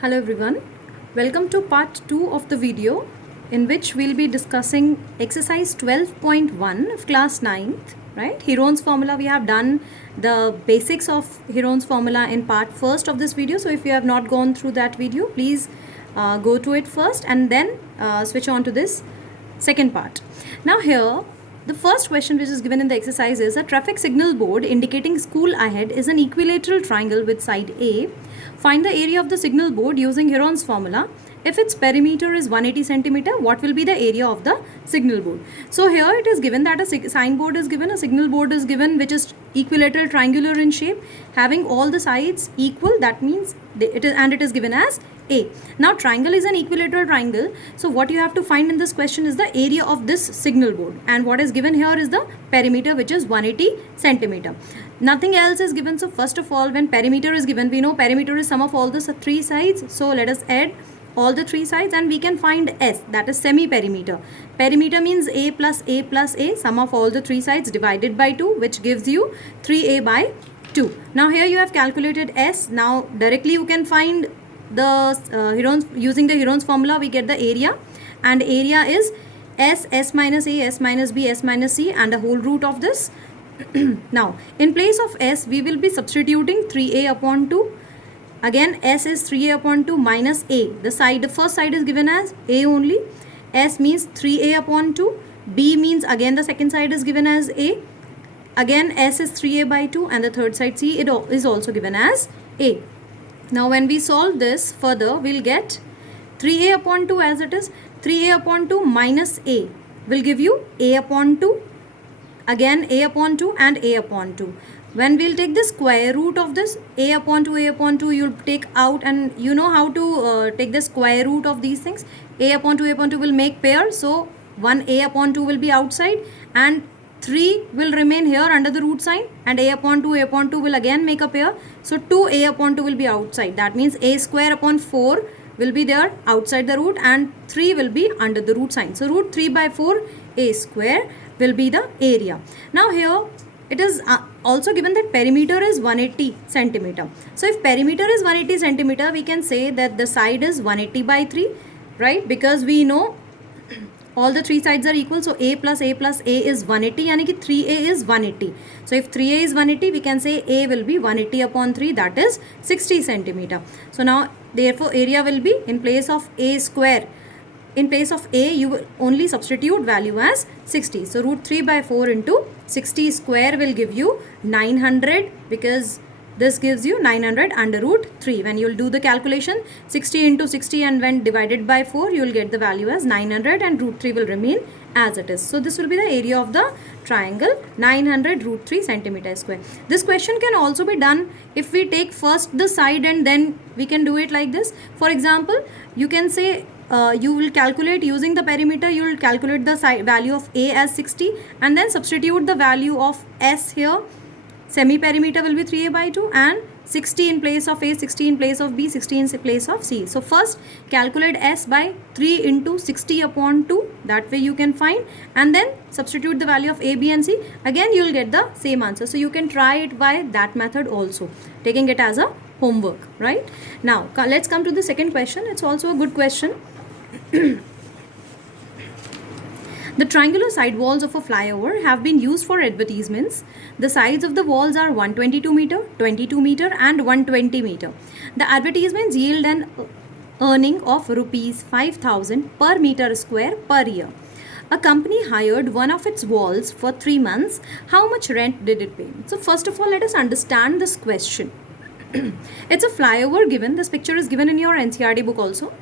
Hello everyone, welcome to part 2 of the video in which we'll be discussing exercise 12.1 of class 9th, right? Heron's formula. We have done the basics of Heron's formula in part first of this video. So if you have not gone through that video, please go to it first and then switch on to this second part. Now here, the first question which is given in the exercise is a traffic signal board indicating school ahead is an equilateral triangle with side A. Find the area of the signal board using Heron's formula. If its perimeter is 180 centimeter, what will be the area of the signal board? So here it is given that a signboard is given, a signal board is given which is equilateral triangular in shape, having all the sides equal. That means it is given as A. Now triangle is an equilateral triangle. So what you have to find in this question is the area of this signal board, and what is given here is the perimeter which is 180 centimeter. Nothing else is given. So first of all, when perimeter is given, we know perimeter is sum of all the three sides. So let us add all the three sides and we can find S, that is semi-perimeter. Perimeter means A plus A plus A, sum of all the three sides divided by 2, which gives you 3A by 2. Now here you have calculated S. Now directly you can find the using the Heron's formula we get the area, and area is S minus A, S minus B, S minus C, and the whole root of this. Now in place of S we will be substituting 3A upon 2. Again S is 3A upon 2 minus A. The first side is given as A only. S means 3A upon 2. B means again the second side is given as A. Again S is 3A by 2, and the third side C is also given as A. Now when we solve this further, we'll get 3A upon 2 as it is. 3A upon 2 minus A will give you A upon 2. Again A upon 2 and A upon 2. When we'll take the square root of this, A upon 2 you'll take out, and you know how to take the square root of these things. A upon 2 will make pair. So 1A upon 2 will be outside and 3 will remain here under the root sign, and A upon 2 will again make a pair. So 2A upon 2 will be outside. That means A square upon 4 will be there outside the root and 3 will be under the root sign. So root 3 by 4 A square will be the area. Now here it is also given that perimeter is 180 centimeter. So if perimeter is 180 centimeter, we can say that the side is 180 by 3, right? Because we know all the three sides are equal. So A plus A plus A is 180, yani ki 3A is 180. So if 3A is 180, we can say A will be 180 upon 3, that is 60 centimeter. So now therefore area will be, in place of A square, in place of A you will only substitute value as 60. So root 3 by 4 into 60 square will give you 900, because this gives you 900 under root 3. When you will do the calculation, 60 into 60, and when divided by 4 you will get the value as 900, and root 3 will remain as it is. So this will be the area of the triangle 900 root 3 centimeter square. This question can also be done if we take first the side and then we can do it like this. For example, you can say you will calculate using the perimeter, you will calculate the value of A as 60 and then substitute the value of S here. Semi-perimeter will be 3A by 2 and 60 in place of A, 60 in place of B, 60 in place of C. So first calculate S by 3 into 60 upon 2. That way you can find, and then substitute the value of A, B and C. Again you will get the same answer. So you can try it by that method also, taking it as a homework, right? Now let's come to the second question. It's also a good question. The triangular side walls of a flyover have been used for advertisements. The sides of the walls are 122 meter, 22 meter and 120 meter. The advertisements yield an earning of rupees 5,000 per meter square per year. A company hired one of its walls for 3 months. How much rent did it pay? So first of all, let us understand this question. It's a flyover given. This picture is given in your NCERT book also.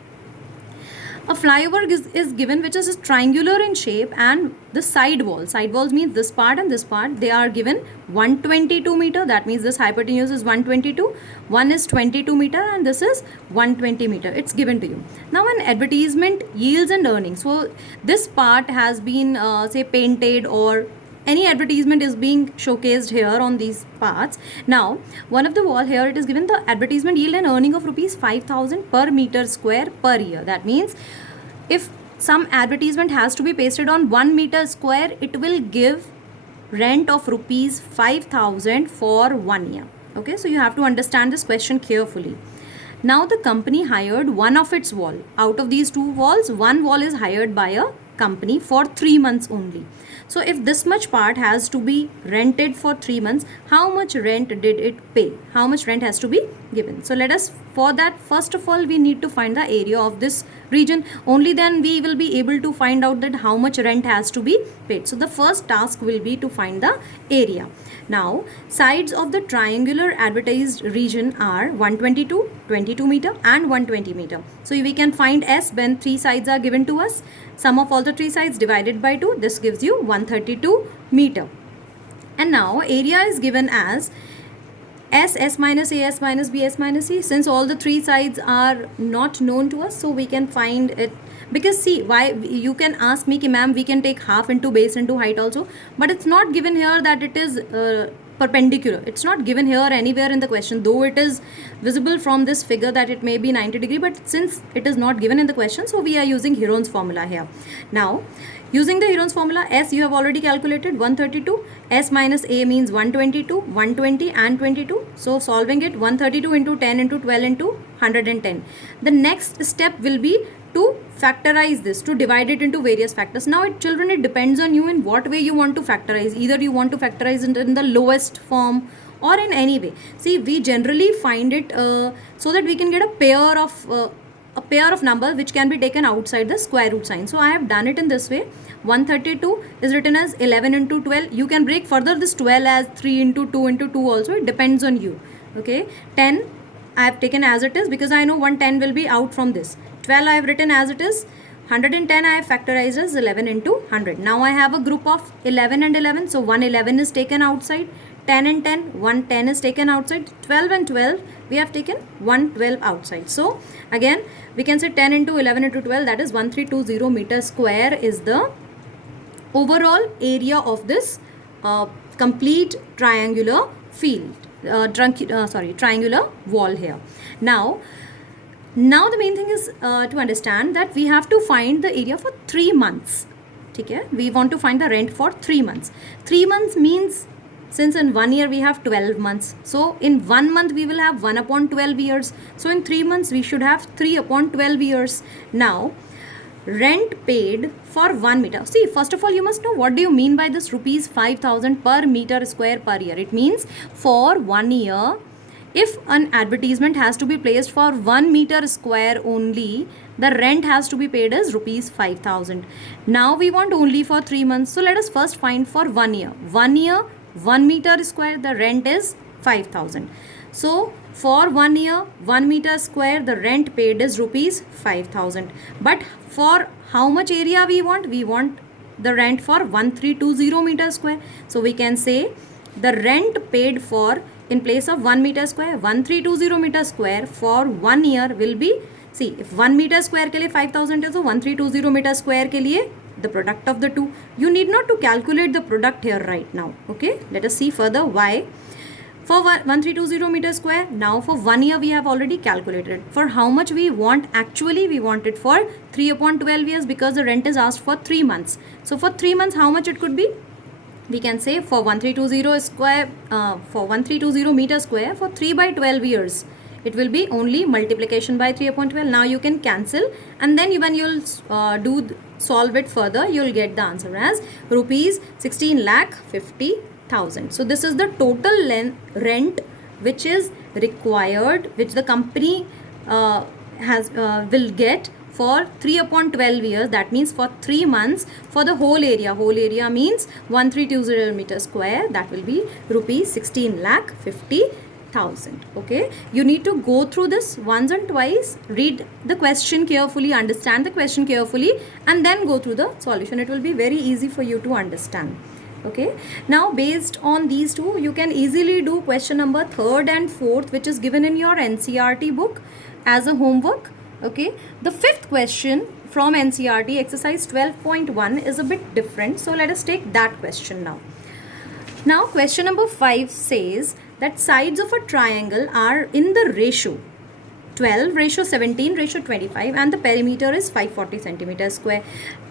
A flyover is given which is triangular in shape, and the side walls means this part and this part, they are given 122 meter. That means this hypotenuse is 122, one is 22 meter and this is 120 meter. It's given to you. Now an advertisement yields and earnings. So this part has been say painted, or any advertisement is being showcased here on these parts. Now one of the wall here, it is given the advertisement yield and earning of rupees 5,000 per meter square per year. That means if some advertisement has to be pasted on 1 meter square, it will give rent of rupees 5,000 for 1 year. Okay, so you have to understand this question carefully. Now the company hired one of its wall. Out of these two walls, one wall is hired by a company for 3 months only. So if this much part has to be rented for 3 months, how much rent did it pay? How much rent has to be given? So let us, for that, first of all, we need to find the area of this region. Only then we will be able to find out that how much rent has to be paid. So the first task will be to find the area. Now, sides of the triangular advertised region are 122, 22 meter and 120 meter. So we can find S when 3 sides are given to us. Sum of all the 3 sides divided by 2, this gives you 132 meter. And now area is given as S minus A, S minus B, S minus C. Since all the 3 sides are not known to us, so we can find it. Because see, why you can ask me, ma'am, we can take half into base into height also, but it's not given here that it is perpendicular. It's not given here anywhere in the question, though it is visible from this figure that it may be 90 degree, but since it is not given in the question, so we are using Heron's formula here. Now, using the Heron's formula, S you have already calculated 132, S minus A means 122, 120 and 22. So solving it, 132 into 10 into 12 into 110. The next step will be to factorize this, to divide it into various factors. Now children, it depends on you in what way you want to factorize. Either you want to factorize it in the lowest form or in any way. See, we generally find it so that we can get a pair of numbers which can be taken outside the square root sign. So I have done it in this way. 132 is written as 11 into 12. You can break further this 12 as 3 into 2 into 2 also. It depends on you. Okay. 10 I have taken as it is because I know 110 will be out from this. 12 I have written as it is. 110 I have factorized as 11 into 100. Now I have a group of 11 and 11. So 111 is taken outside. 10 and 10, 110 is taken outside. 12 and 12, we have taken 112 outside. So again, we can say 10 into 11 into 12, that is 1320 meter square is the overall area of this complete triangular field, triangular wall here. Now the main thing is to understand that we have to find the area for 3 months. Okay? We want to find the rent for 3 months. 3 months means, since in 1 year we have 12 months. So in 1 month we will have 1 upon 12 years. So in 3 months we should have 3 upon 12 years. Now, rent paid for 1 meter. See, first of all, you must know what do you mean by this rupees 5,000 per meter square per year. It means for 1 year, if an advertisement has to be placed for 1 meter square only, the rent has to be paid as rupees 5,000. Now we want only for 3 months. So let us first find for 1 year. 1 year, 1 meter square, the rent is 5,000. So for 1 year, 1 meter square, the rent paid is rupees 5,000. But for how much area we want? We want the rent for 1320 meter square. So we can say the rent paid for, in place of 1 meter square, 1320 meter square for 1 year will be, see, if 1 meter square ke liye 5,000 is, so 1320 meter square ke liye the product of the two. You need not to calculate the product here right now. Okay, let us see further why. For 1320 meter square, now for 1 year we have already calculated. For how much we want, actually we want it for 3 upon 12 years because the rent is asked for 3 months. So for 3 months, how much it could be? We can say for 1320 square, for 1320 meter square, for 3 by 12 years, it will be only multiplication by 3 upon 12. Now you can cancel, and then when you'll solve it further, you'll get the answer as rupees 16,50,000. So this is the total rent which is required, which the company will get for 3 upon 12 years. That means for 3 months for the whole area. Whole area means 1320 meter square. That will be rupees 16,50,000. Okay, you need to go through this once and twice, read the question carefully, understand the question carefully, and then go through the solution. It will be very easy for you to understand. Okay, now based on these two, you can easily do question number 3rd and 4th, which is given in your NCERT book as a homework. Okay, the 5th question from NCERT exercise 12.1 is a bit different, so let us take that question now. Now question number 5 says that sides of a triangle are in the ratio 12 ratio 17 ratio 25 and the perimeter is 540 centimeters square.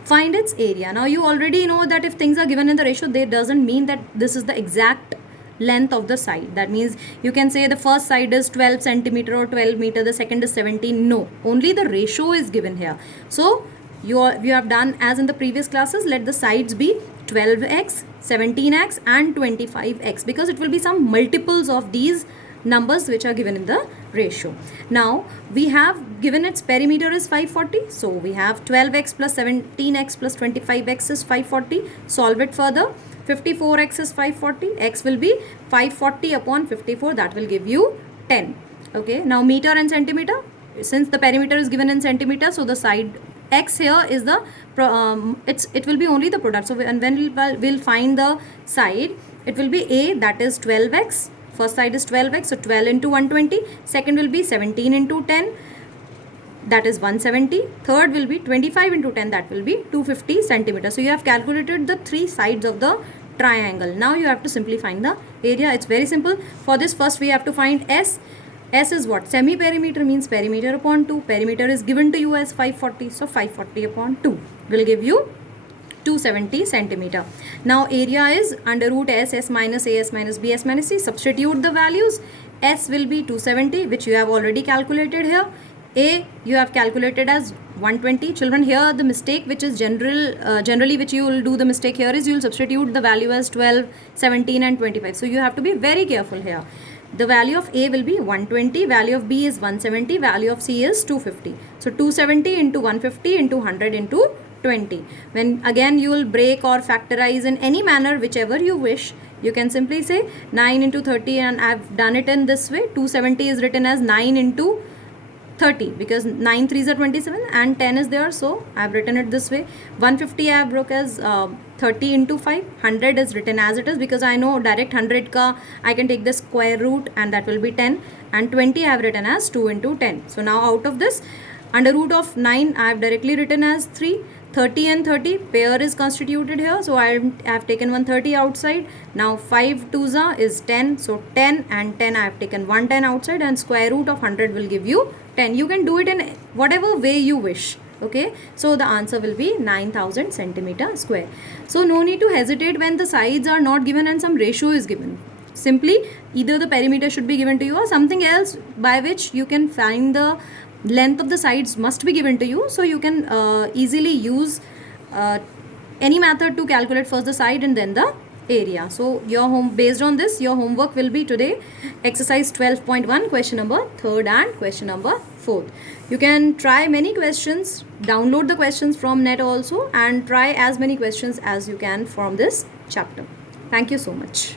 Find its area. Now you already know that if things are given in the ratio, they doesn't mean that this is the exact length of the side. That means you can say the first side is 12 centimeter or 12 meter, the second is 17. No, only the ratio is given here. So you have done as in the previous classes, let the sides be 12x, 17x and 25x, because it will be some multiples of these numbers which are given in the ratio. Now we have given its perimeter is 540, so we have 12x plus 17x plus 25x is 540. Solve it further. 54x is 540, x will be 540 upon 54, that will give you 10. Okay, now meter and centimeter, since the perimeter is given in centimeter, so the side x here is the it will be only the product. So when we'll find the side, it will be a, that is 12x. First side is 12x, so 12 into 120. Second will be 17 into 10, that is 170. Third will be 25 into 10, that will be 250 centimeters. So you have calculated the three sides of the triangle. Now you have to simply find the area. It's very simple. For this, first we have to find S. S is what? Semi-perimeter, means perimeter upon 2. Perimeter is given to you as 540. So 540 upon 2 will give you 270 centimeter. Now area is under root S minus A, S minus B, S minus C. Substitute the values. S will be 270, which you have already calculated here. A you have calculated as 120. Children, here the mistake which is generally which you will do the mistake here is you will substitute the value as 12, 17 and 25. So you have to be very careful here. The value of A will be 120, value of B is 170, value of C is 250. So 270 into 150 into 100 into 20. When again you will break or factorize in any manner whichever you wish, you can simply say 9 into 30, and I have done it in this way. 270 is written as 9 into 30 because 9 3s are 27 and 10 is there, so I have written it this way. 150 I have broke as 30 into 5. 100 is written as it is because I know direct 100 ka I can take the square root and that will be 10, and 20 I have written as 2 into 10. So now out of this, under root of 9 I have directly written as 3. 30 and 30 pair is constituted here, so I have taken 130 outside. Now 5 2s is 10, so 10 and 10 I have taken 110 outside, and square root of 100 will give you 10. You can do it in whatever way you wish. Okay, so the answer will be 9000 centimeter square. So no need to hesitate when the sides are not given and some ratio is given. Simply either the perimeter should be given to you or something else by which you can find the length of the sides must be given to you, so you can easily use any method to calculate first the side and then the area. So based on this, your homework will be today exercise 12.1 question number 3rd and question number 4th. You can try many questions, download the questions from net also, and try as many questions as you can from this chapter. Thank you so much.